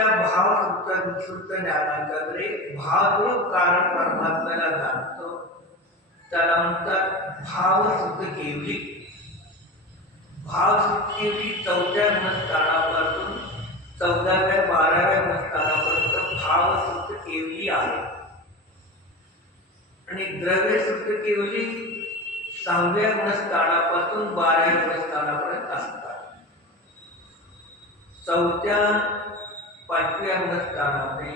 अशा भावसुप्त ज्ञानाकडे भाव जो कारण परमात्म्याला जाणतो त्याला म्हणतात भावसुद्ध केवली. भावसुद्ध केवली 4थ्या गुणस्थानापासून 14व्या-12व्या गुणस्थानापर्यंत भावसुद्ध केवली आहे आणि द्रव्यसुद्ध केवली 6व्या गुणस्थानापासून 12व्या गुणस्थानापर्यंत असतात. 4थ्या-5व्या गुणस्थानामध्ये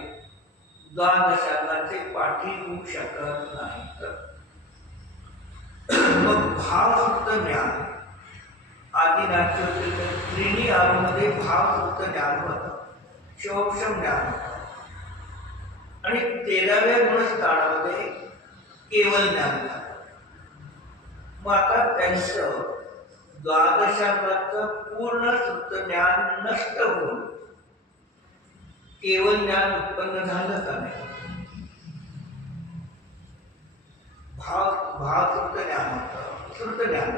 द्वादशांगाचे पाठी होऊ शकत नाही. मग भावसुद्ध ज्ञान आधी नाट्य होते तर त्रिणी आरूमध्ये भावसुद्ध ज्ञान होतं, शोक्षम ज्ञान होतं आणि 13व्या गुणस्थानामध्ये केवळ ज्ञान झालं. मग आता त्यांचं द्वादशांगाचं पूर्ण शुद्ध ज्ञान नष्ट होऊन केवळ ज्ञान उत्पन्न झालं का नाही? भाव शुद्ध ज्ञान होतं, शुद्ध ज्ञान.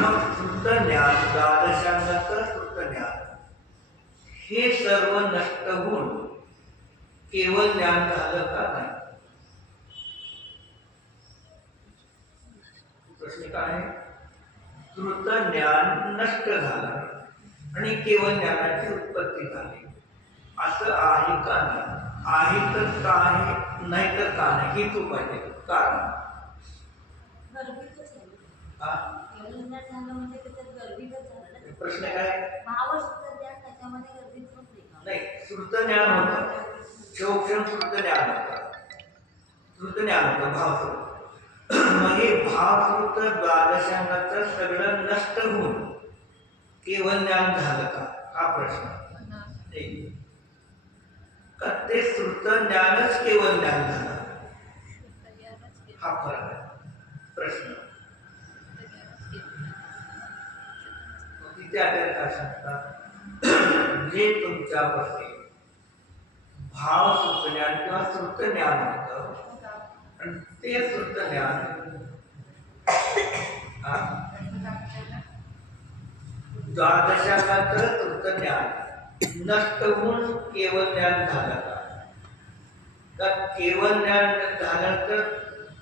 मग शुद्ध ज्ञान, द्वादशांगाचं शुद्ध ज्ञान हे सर्व नष्ट होऊन केवळ ज्ञान झालं का नाही? प्रश्न काय आहे? श्रुत ज्ञान नष्ट झालं आणि केवळ ज्ञानाची उत्पत्ती झाली असं आहे का नाही? आहे तर का आहे, नाही तर का नाही हे तू पाहिजे. कारण प्रश्न काय? नाही, श्रुत ज्ञान होतं, शोक्षम शुद्ध ज्ञान होतं, श्रुत ज्ञान होतं, भावश्रुत. मग हे भावश्रुत द्वादशांगाचं सगळं नष्ट होऊन केवळ ज्ञान झालं का हा प्रश्न. का ते श्रुत ज्ञानच केवळ ज्ञान झालं हा फरक आहे प्रश्न. तिथे आपल्याला काय सांगतात? जे तुमच्यापाशी भावश्रुत ज्ञान किंवा श्रुत ज्ञान होतं आणि ते श्रुत ज्ञान द्वादशांगाचं श्रुत ज्ञान नष्ट होऊन केवळ ज्ञान झालं का केवळ ज्ञान झालं तर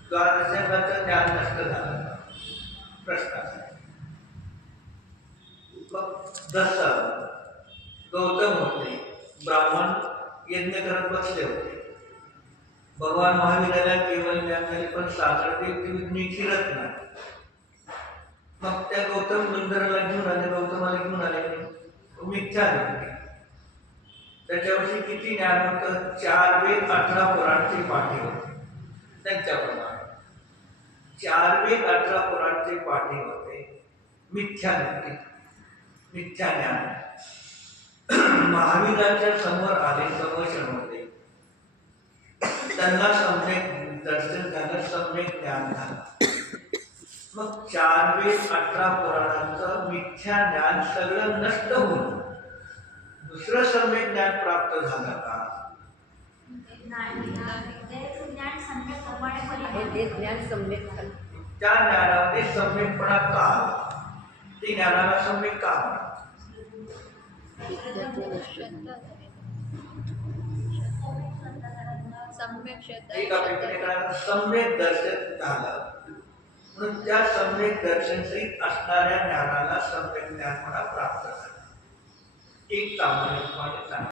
द्वादशांगाचं ज्ञान नष्ट झालं का? प्रश्न असा. जसं गौतम होते, ब्राह्मण यज्ञ करत बसले होते, भगवान महावीराला केवळ ज्ञान झाले पण साखरदेव फिरत नाही. मग त्या गौतम बंदराला घेऊन आले, गौतमाला घेऊन आले, मिथ्या होती. त्याच्यावर्षी किती ज्ञान होतं? 4 वेद 18 पुराणचे पाठी होते. त्यांच्याप्रमाणे 4 वेद 18 पुराणचे पाठी होते. मिथ्या नव्हती, मिथ्या ज्ञान. महावीरांच्या समोर आले, समोशन होते, त्यांना सम्यक दर्शन झालं, सम्यक ज्ञान झालं. मग 4 वेद 18 पुराणांचं मिथ्या ज्ञान सगळं नष्ट होऊन दुसरं सम्यक ज्ञान प्राप्त झालं का? त्या ज्ञानामध्ये सम्यकपणा का आला? ते ज्ञानाला सम्यक का आला? सम्यक दर्शन झालं म्हणून त्या सम्यक दर्शन सहित असणाऱ्या ज्ञानाला सम्यक ज्ञानपणा प्राप्त झाला. एक सामान्यपणे